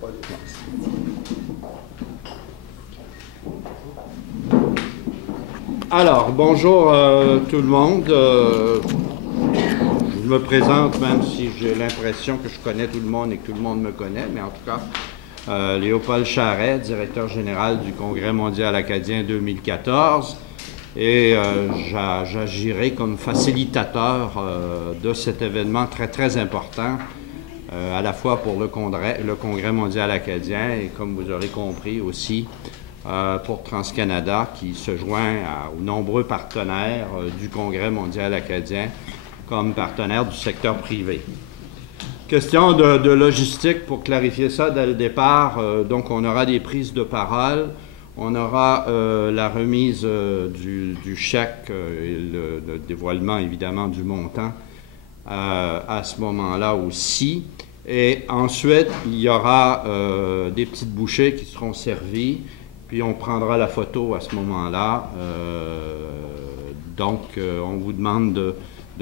pas les places. Alors, bonjour tout le monde. Je me présente, même si j'ai l'impression que je connais tout le monde et que tout le monde me connaît, mais en tout cas, Léopold Charret, directeur général du Congrès mondial acadien 2014, et j'agirai comme facilitateur de cet événement très, très important, à la fois pour le Congrès mondial acadien et, comme vous aurez compris aussi, pour TransCanada, qui se joint aux nombreux partenaires du Congrès mondial acadien comme partenaires du secteur privé. Question de logistique pour clarifier ça dès le départ. Donc, on aura des prises de parole, on aura la remise du chèque et le dévoilement, évidemment, du montant à ce moment-là aussi. Et ensuite, il y aura des petites bouchées qui seront servies, puis on prendra la photo à ce moment-là. Donc, on vous demande de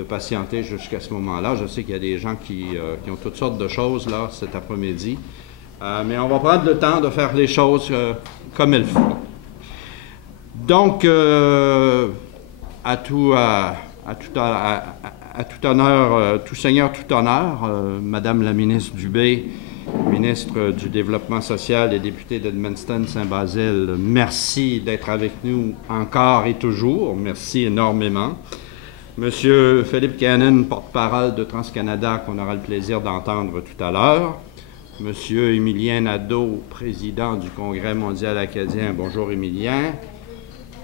patienter jusqu'à ce moment-là. Je sais qu'il y a des gens qui ont toutes sortes de choses là cet après-midi, mais on va prendre le temps de faire les choses comme il faut. Donc, à tout honneur, tout seigneur, tout honneur, Madame la ministre Dubé, ministre du Développement social et députée d'Edmundston-Saint-Basile, merci d'être avec nous encore et toujours. Merci énormément. Monsieur Philippe Cannon, porte-parole de TransCanada, qu'on aura le plaisir d'entendre tout à l'heure. Monsieur Émilien Nadeau, président du Congrès mondial acadien. Bonjour, Émilien.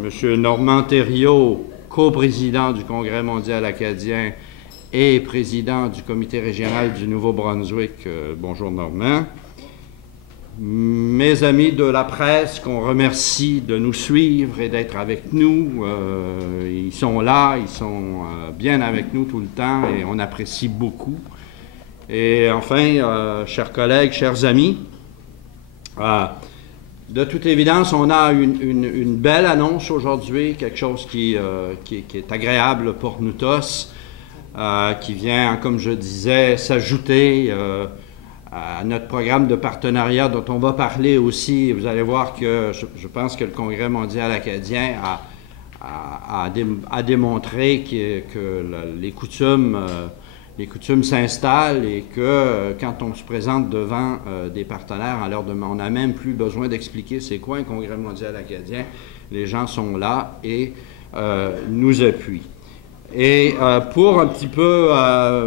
Monsieur Normand Thériault, co-président du Congrès mondial acadien et président du comité régional du Nouveau-Brunswick. Bonjour, Normand. Mes amis de la presse, qu'on remercie de nous suivre et d'être avec nous, ils sont là, ils sont bien avec nous tout le temps et on apprécie beaucoup. Et enfin, chers collègues, chers amis, de toute évidence, on a une belle annonce aujourd'hui, quelque chose qui est agréable pour nous tous, qui vient, comme je disais, s'ajouter à notre programme de partenariat dont on va parler aussi. Vous allez voir que je pense que le Congrès mondial acadien a démontré que les coutumes s'installent et que quand on se présente devant des partenaires, on n'a même plus besoin d'expliquer c'est quoi un Congrès mondial acadien. Les gens sont là et nous appuient. Et pour un petit peu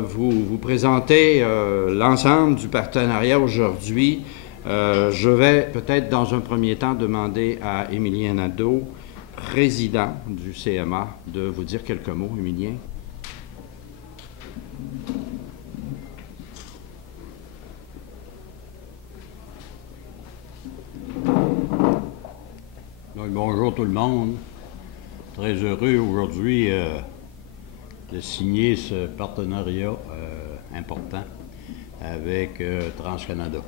vous présenter l'ensemble du partenariat aujourd'hui, je vais peut-être dans un premier temps demander à Émilien Nadeau, président du CMA, de vous dire quelques mots. Émilien. Donc, bonjour tout le monde. Très heureux aujourd'hui de signer ce partenariat important avec TransCanada.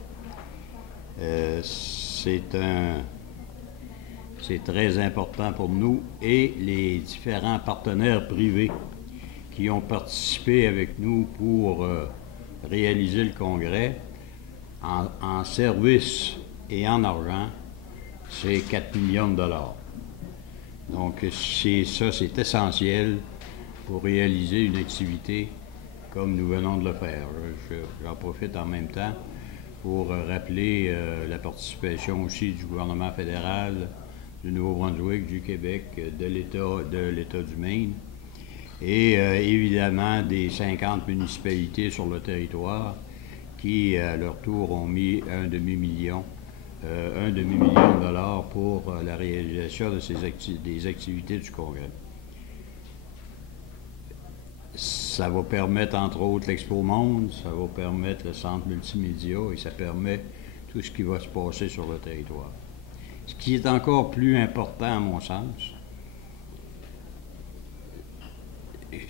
C'est très important pour nous et les différents partenaires privés qui ont participé avec nous pour réaliser le congrès en service et en argent. C'est 4 millions de dollars. Donc, c'est essentiel pour réaliser une activité comme nous venons de le faire. J'en profite en même temps pour rappeler la participation aussi du gouvernement fédéral, du Nouveau-Brunswick, du Québec, de l'État du Maine et évidemment des 50 municipalités sur le territoire qui, à leur tour, ont mis un demi-million de dollars pour la réalisation de des activités du Congrès. Ça va permettre, entre autres, l'Expo Monde, ça va permettre le centre multimédia et ça permet tout ce qui va se passer sur le territoire. Ce qui est encore plus important, à mon sens,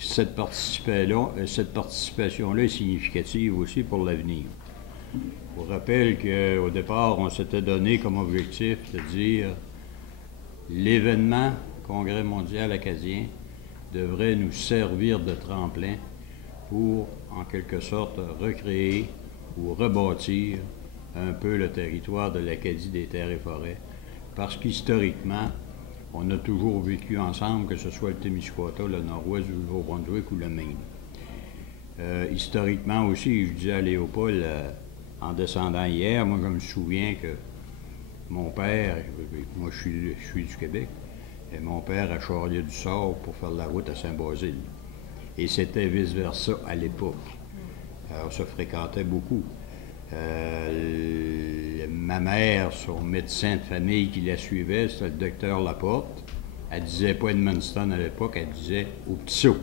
cette participation-là est significative aussi pour l'avenir. Je vous rappelle qu'au départ, on s'était donné comme objectif de dire l'événement Congrès mondial acadien devrait nous servir de tremplin pour, en quelque sorte, recréer ou rebâtir un peu le territoire de l'Acadie des terres et forêts, parce qu'historiquement, on a toujours vécu ensemble, que ce soit le Témiscouata, le Nord-Ouest du Nouveau-Brunswick ou le Maine. Historiquement aussi, je disais à Léopold, en descendant hier, moi je me souviens que mon père, moi je suis du Québec, et mon père a charrié du Sort pour faire la route à Saint-Basile. Et c'était vice-versa à l'époque. On se fréquentait beaucoup. Ma mère, son médecin de famille qui la suivait, c'était le docteur Laporte. Elle disait pas Edmundston à l'époque, elle disait au Petit Saut.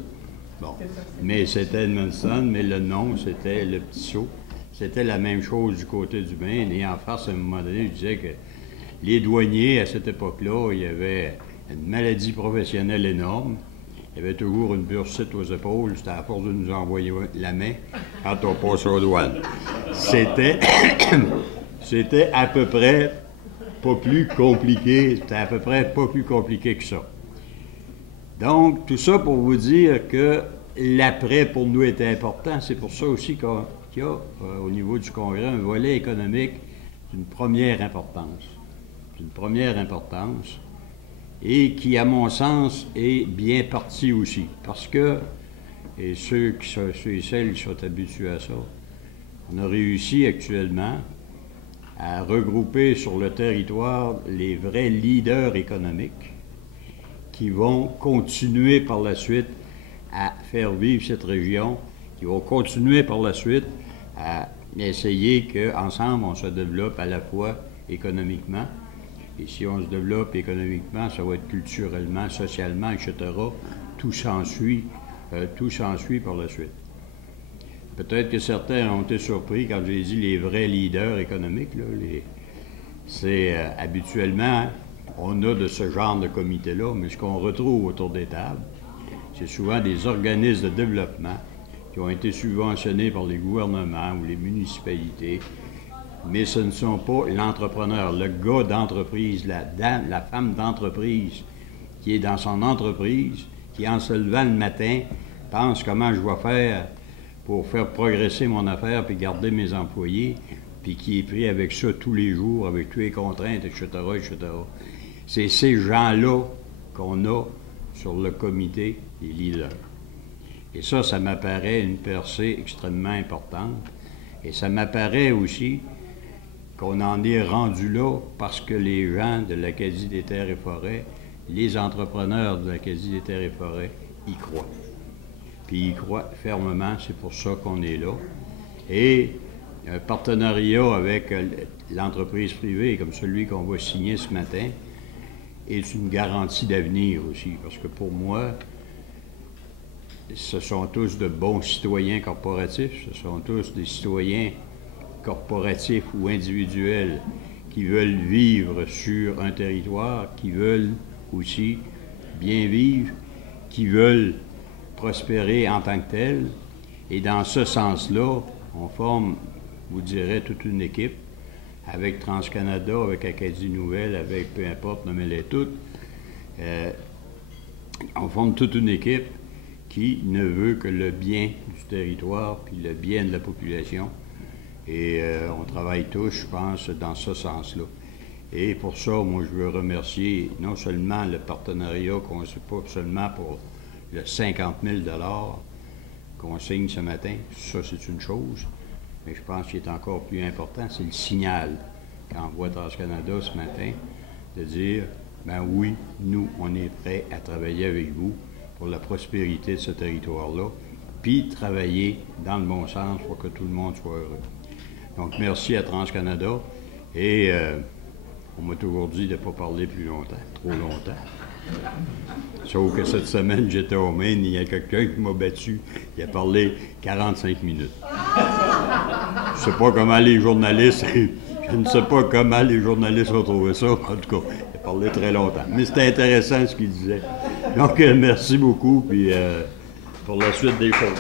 Bon, mais c'était Edmundston, mais le nom, c'était le Petit Saut. C'était la même chose du côté du Maine. Et en face, à un moment donné, je disais que les douaniers, à cette époque-là, il y avait une maladie professionnelle énorme. Il y avait toujours une bursite aux épaules. C'était à force de nous envoyer la main quand on passait aux douanes. C'était à peu près pas plus compliqué. C'était à peu près pas plus compliqué que ça. Donc, tout ça pour vous dire que l'après, pour nous, était important. C'est pour ça aussi qu'il y a, au niveau du Congrès, un volet économique d'une première importance. D'une première importance. Et qui, à mon sens, est bien parti aussi. Parce que, et ceux et celles qui sont habitués à ça, on a réussi actuellement à regrouper sur le territoire les vrais leaders économiques qui vont continuer par la suite à faire vivre cette région, qui vont continuer par la suite à essayer qu'ensemble, on se développe à la fois économiquement. Et si on se développe économiquement, ça va être culturellement, socialement, etc. Tout s'ensuit par la suite. Peut-être que certains ont été surpris quand j'ai dit les vrais leaders économiques. Là, c'est habituellement, on a de ce genre de comité-là, mais ce qu'on retrouve autour des tables, c'est souvent des organismes de développement qui ont été subventionnés par les gouvernements ou les municipalités, mais ce ne sont pas l'entrepreneur, le gars d'entreprise, la femme d'entreprise qui est dans son entreprise, qui en se levant le matin pense comment je vais faire pour faire progresser mon affaire puis garder mes employés, puis qui est pris avec ça tous les jours, avec toutes les contraintes, etc., etc. C'est ces gens-là qu'on a sur le comité des leaders. Et ça m'apparaît une percée extrêmement importante. Et ça m'apparaît aussi qu'on en est rendu là parce que les gens de l'Acadie des terres et forêts, les entrepreneurs de l'Acadie des terres et forêts, y croient. Puis ils croient fermement, c'est pour ça qu'on est là. Et un partenariat avec l'entreprise privée, comme celui qu'on va signer ce matin, est une garantie d'avenir aussi, parce que pour moi, ce sont tous de bons citoyens corporatifs, ce sont tous des citoyens corporatifs ou individuels qui veulent vivre sur un territoire, qui veulent aussi bien vivre, qui veulent prospérer en tant que tels. Et dans ce sens-là, on forme, je vous dirais, toute une équipe avec TransCanada, avec Acadie Nouvelle, avec peu importe, nommez-les toutes. On forme toute une équipe qui ne veut que le bien du territoire puis le bien de la population. Et on travaille tous, je pense, dans ce sens-là. Et pour ça, moi, je veux remercier non seulement le partenariat qu'on ne sait pas seulement pour le 50 000 qu'on signe ce matin, ça c'est une chose, mais je pense qu'il est encore plus important, c'est le signal qu'envoie TransCanada ce matin, de dire, ben oui, nous, on est prêts à travailler avec vous pour la prospérité de ce territoire-là, puis travailler dans le bon sens pour que tout le monde soit heureux. Donc, merci à TransCanada, et on m'a toujours dit de ne pas parler plus longtemps, trop longtemps. Sauf que cette semaine, j'étais au Maine, il y a quelqu'un qui m'a battu, il a parlé 45 minutes. Je ne sais pas comment les journalistes, je ne sais pas comment les journalistes ont trouvé ça, en tout cas, il a parlé très longtemps. Mais c'était intéressant ce qu'il disait. Donc, merci beaucoup, puis pour la suite des choses.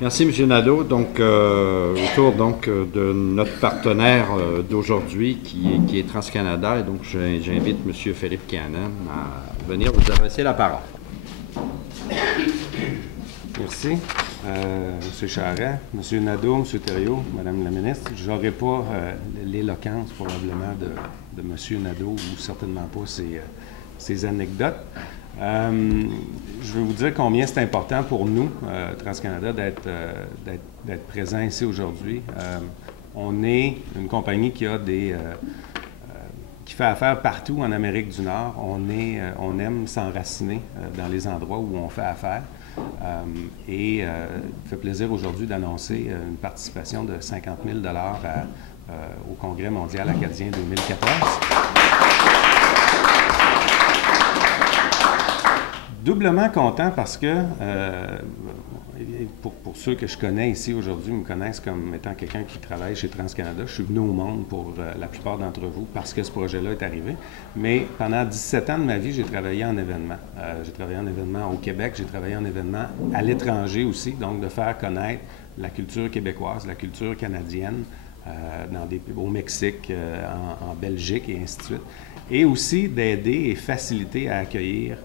Merci, M. Nadeau. Donc, autour de notre partenaire d'aujourd'hui, qui est TransCanada, et donc j'invite M. Philippe Cannon à venir vous adresser la parole. Merci. M. Charest, M. Nadeau, M. Thériault, Mme la ministre, je n'aurai pas l'éloquence probablement de M. Nadeau ou certainement pas ses anecdotes. Je veux vous dire combien c'est important pour nous, TransCanada, d'être présent ici aujourd'hui. On est une compagnie qui a qui fait affaire partout en Amérique du Nord. On aime s'enraciner dans les endroits où on fait affaire. Il fait plaisir aujourd'hui d'annoncer une participation de 50 000 au Congrès mondial acadien 2014. Doublement content parce que, pour ceux que je connais ici aujourd'hui, me connaissent comme étant quelqu'un qui travaille chez TransCanada. Je suis venu au monde pour la plupart d'entre vous parce que ce projet-là est arrivé. Mais pendant 17 ans de ma vie, j'ai travaillé en événements. J'ai travaillé en événements au Québec, j'ai travaillé en événements à l'étranger aussi, donc de faire connaître la culture québécoise, la culture canadienne, au Mexique, en Belgique et ainsi de suite. Et aussi d'aider et faciliter à accueillir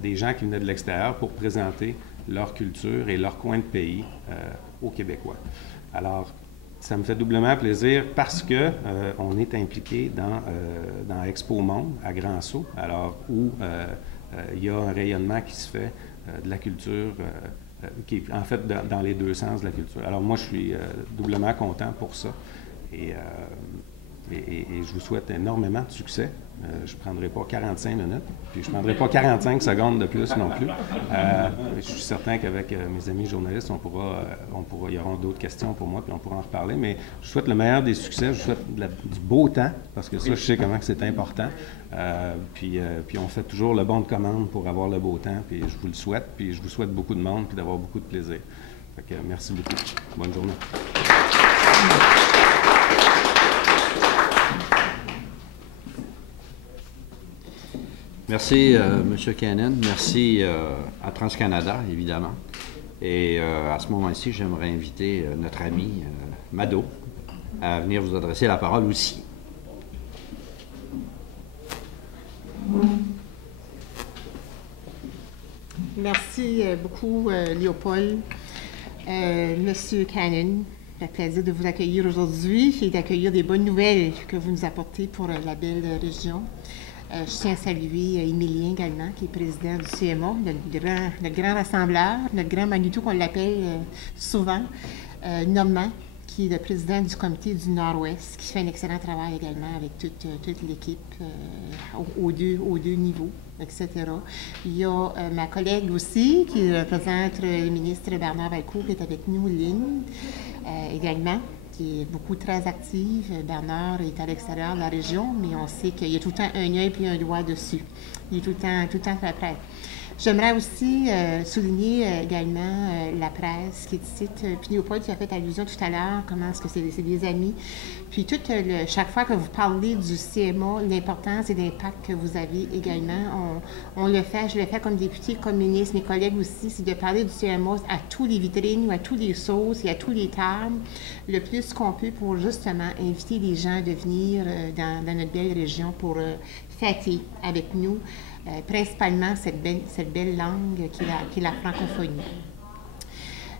des gens qui venaient de l'extérieur pour présenter leur culture et leur coin de pays aux Québécois. Alors, ça me fait doublement plaisir parce que on est impliqué dans Expo Monde à Grand-Sault, alors où il y a un rayonnement qui se fait de la culture, qui est en fait dans les deux sens de la culture. Alors moi, je suis doublement content pour ça et je vous souhaite énormément de succès. Je ne prendrai pas 45 minutes, puis je ne prendrai pas 45 secondes de plus non plus. Je suis certain qu'avec mes amis journalistes, il y aura d'autres questions pour moi, puis on pourra en reparler. Mais je vous souhaite le meilleur des succès, je vous souhaite du beau temps, parce que ça, je sais comment que c'est important. Puis on fait toujours le bon de commande pour avoir le beau temps, puis je vous le souhaite, puis je vous souhaite beaucoup de monde, puis d'avoir beaucoup de plaisir. Fait que, merci beaucoup. Bonne journée. Merci, M. Cannon. Merci à TransCanada, évidemment. Et à ce moment-ci, j'aimerais inviter notre ami Mado à venir vous adresser la parole aussi. Merci beaucoup, Léopold. Monsieur Cannon, le plaisir de vous accueillir aujourd'hui et d'accueillir des bonnes nouvelles que vous nous apportez pour la belle région. Je tiens à saluer Émilien également, qui est président du CMA, notre grand rassembleur, notre grand Manitou qu'on l'appelle souvent, Normand, qui est le président du comité du Nord-Ouest, qui fait un excellent travail également avec toute l'équipe aux deux niveaux, etc. Il y a ma collègue aussi, qui représente le ministre Bernard Valcourt, qui est avec nous, Lynn, également, qui est beaucoup très active. Bernard est à l'extérieur de la région, mais on sait qu'il y a tout le temps un œil et un doigt dessus. Il est tout le temps très prêt. J'aimerais aussi souligner également la presse qui est ici. Puis Léopold, tu as fait allusion tout à l'heure, comment est-ce que c'est des amis. Puis chaque fois que vous parlez du CMA, l'importance et l'impact que vous avez également, on le fait, je le fais comme député, comme ministre, mes collègues aussi, c'est de parler du CMA à tous les vitrines ou à tous les sauces et à tous les tables, le plus qu'on peut pour justement inviter les gens de venir dans notre belle région pour fêter avec nous. Principalement cette belle langue qui est la francophonie.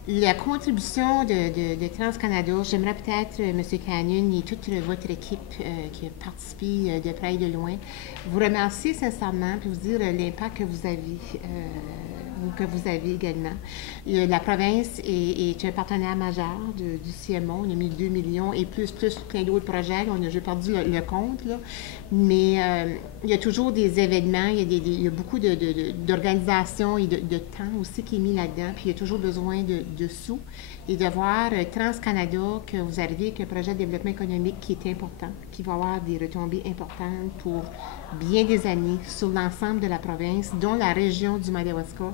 La contribution de TransCanada, j'aimerais peut-être, M. Cannon et toute votre équipe qui a participé de près et de loin, vous remercier sincèrement et vous dire l'impact que vous avez également. La province est un partenaire majeur du CMA. On a mis 2 millions et plus plein d'autres projets. J'ai perdu le compte, là. Mais il y a toujours des événements, il y a beaucoup d'organisations et de temps aussi qui est mis là-dedans. Puis il y a toujours besoin de sous. Et de voir TransCanada, que vous arrivez avec un projet de développement économique qui est important, qui va avoir des retombées importantes pour bien des années sur l'ensemble de la province, dont la région du Madawaska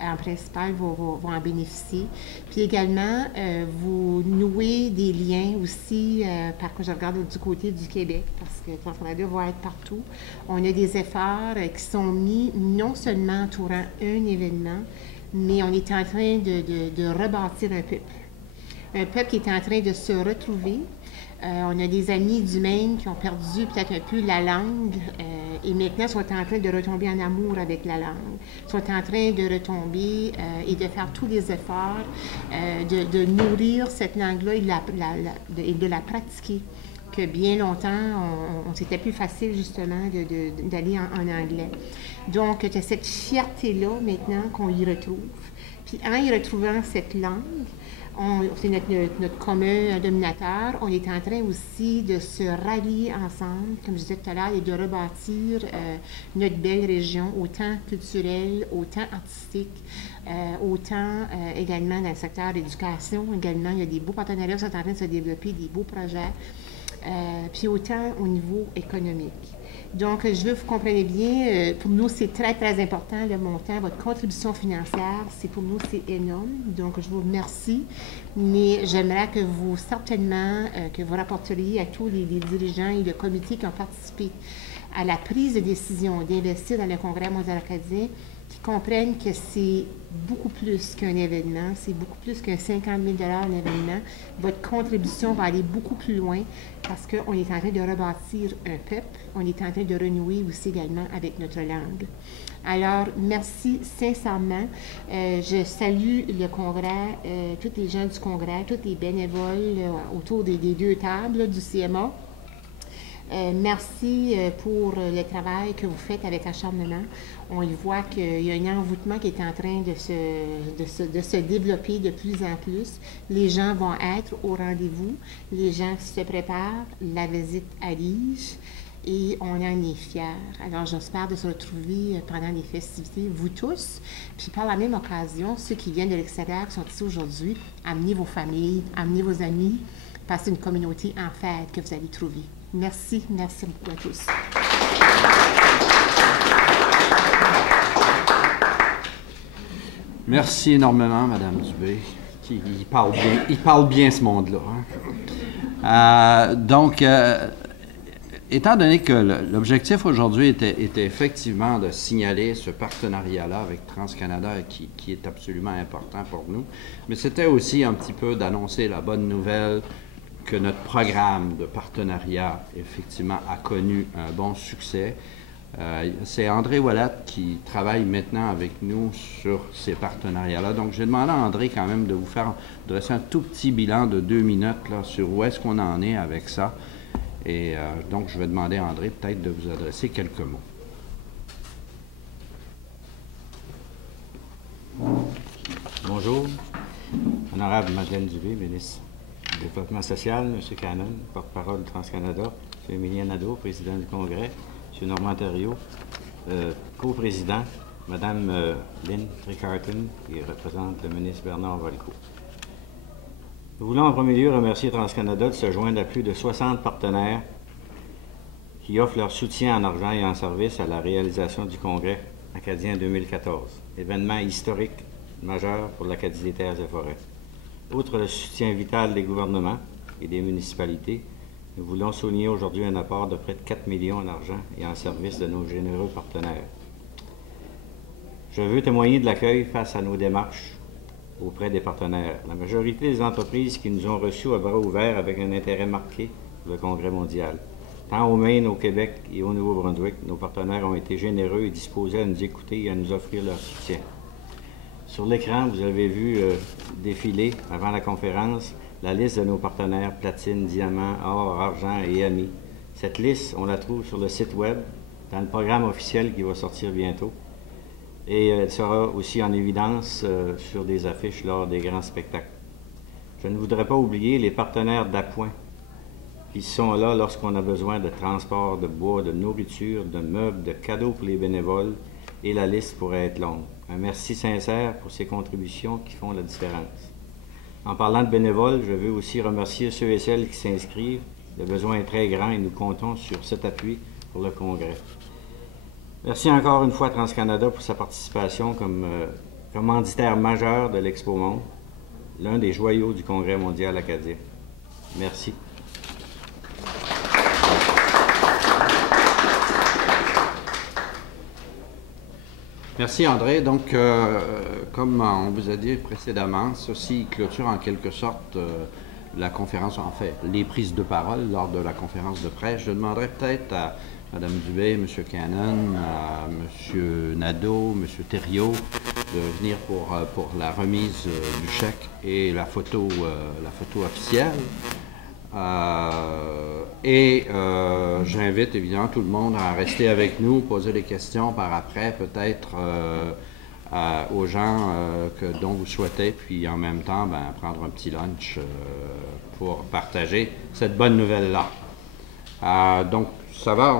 en principal va en bénéficier. Puis également, vous nouez des liens aussi, parce que je regarde du côté du Québec, parce que TransCanada va être partout. On a des efforts qui sont mis non seulement entourant un événement, mais on est en train de rebâtir un peuple. Un peuple qui est en train de se retrouver, On a des amis du Maine qui ont perdu peut-être un peu la langue et maintenant sont en train de retomber en amour avec la langue. Sont en train de retomber et de faire tous les efforts de nourrir cette langue-là et de la pratiquer. Que bien longtemps, c'était plus facile justement d'aller en anglais. Donc, tu as cette fierté-là maintenant qu'on y retrouve. Puis en y retrouvant cette langue, c'est notre commun dominateur. On est en train aussi de se rallier ensemble, comme je disais tout à l'heure, et de rebâtir notre belle région, autant culturelle, autant artistique, autant également dans le secteur de l'éducation. Également, il y a des beaux partenariats qui sont en train de se développer, des beaux projets, puis autant au niveau économique. Donc, je veux que vous compreniez bien, pour nous, c'est très, très important le montant. Votre contribution financière, pour nous, c'est énorme. Donc, je vous remercie. Mais j'aimerais que vous, certainement, que vous rapporteriez à tous les dirigeants et le comité qui ont participé à la prise de décision d'investir dans le Congrès mondial acadien, qui comprennent que c'est beaucoup plus qu'un événement, c'est beaucoup plus qu'un 50 000 un événement. Votre contribution va aller beaucoup plus loin parce qu'on est en train de rebâtir un peuple, on est en train de renouer aussi également avec notre langue. Alors, merci sincèrement. Je salue le Congrès, tous les gens du Congrès, tous les bénévoles autour des deux tables là, du CMA. Merci pour le travail que vous faites avec acharnement. On y voit qu'il y a un envoûtement qui est en train de se développer de plus en plus. Les gens vont être au rendez-vous. Les gens se préparent. La visite arrive et on en est fiers. Alors, j'espère de se retrouver pendant les festivités, vous tous. Puis, par la même occasion, ceux qui viennent de l'extérieur, qui sont ici aujourd'hui, amenez vos familles, amenez vos amis, parce que c'est une communauté en fête que vous allez trouver. Merci, merci beaucoup à tous. Merci énormément, Mme Dubé. Il parle bien ce monde-là. Hein? Étant donné que l'objectif aujourd'hui était effectivement de signaler ce partenariat-là avec TransCanada qui est absolument important pour nous, mais c'était aussi un petit peu d'annoncer la bonne nouvelle que notre programme de partenariat, effectivement, a connu un bon succès. C'est André Ouellette qui travaille maintenant avec nous sur ces partenariats-là. Donc, j'ai demandé à André quand même de vous faire dresser un tout petit bilan de 2 minutes là, sur où est-ce qu'on en est avec ça. Et donc, je vais demander à André peut-être de vous adresser quelques mots. Bonjour. Honorable Madeleine Dubé, ministre du Développement social, M. Cannon, porte-parole de TransCanada, M. Émilien Nadeau, président du Congrès, M. Normand Thériault, co-président, Mme Lynn Tricarton, qui représente le ministre Bernard Valcourt. Nous voulons en premier lieu remercier TransCanada de se joindre à plus de 60 partenaires qui offrent leur soutien en argent et en services à la réalisation du Congrès acadien 2014, événement historique majeur pour l'Acadie des terres et forêts. Outre le soutien vital des gouvernements et des municipalités, nous voulons souligner aujourd'hui un apport de près de 4 millions en argent et en service de nos généreux partenaires. Je veux témoigner de l'accueil face à nos démarches auprès des partenaires. La majorité des entreprises qui nous ont reçus à bras ouverts avec un intérêt marqué pour le Congrès mondial. Tant au Maine, au Québec et au Nouveau-Brunswick, nos partenaires ont été généreux et disposés à nous écouter et à nous offrir leur soutien. Sur l'écran, vous avez vu défiler, avant la conférence, la liste de nos partenaires platine, diamant, or, argent et amis. Cette liste, on la trouve sur le site web, dans le programme officiel qui va sortir bientôt. Et elle sera aussi en évidence sur des affiches lors des grands spectacles. Je ne voudrais pas oublier les partenaires d'appoint qui sont là lorsqu'on a besoin de transport, de bois, de nourriture, de meubles, de cadeaux pour les bénévoles, et la liste pourrait être longue. Un merci sincère pour ces contributions qui font la différence. En parlant de bénévoles, je veux aussi remercier ceux et celles qui s'inscrivent. Le besoin est très grand et nous comptons sur cet appui pour le Congrès. Merci encore une fois à TransCanada pour sa participation comme commanditaire majeur de l'Expo Monde, l'un des joyaux du Congrès mondial acadien. Merci. Merci André. Donc, comme on vous a dit précédemment, ceci clôture en quelque sorte la conférence, en fait, les prises de parole lors de la conférence de presse. Je demanderai peut-être à Mme Dubé, M. Cannon, à M. Nadeau, M. Thériault de venir pour la remise du chèque et la photo officielle. J'invite évidemment tout le monde à rester avec nous, poser des questions par après, peut-être aux gens dont vous souhaitez, puis en même temps, prendre un petit lunch pour partager cette bonne nouvelle-là. Donc, ça va,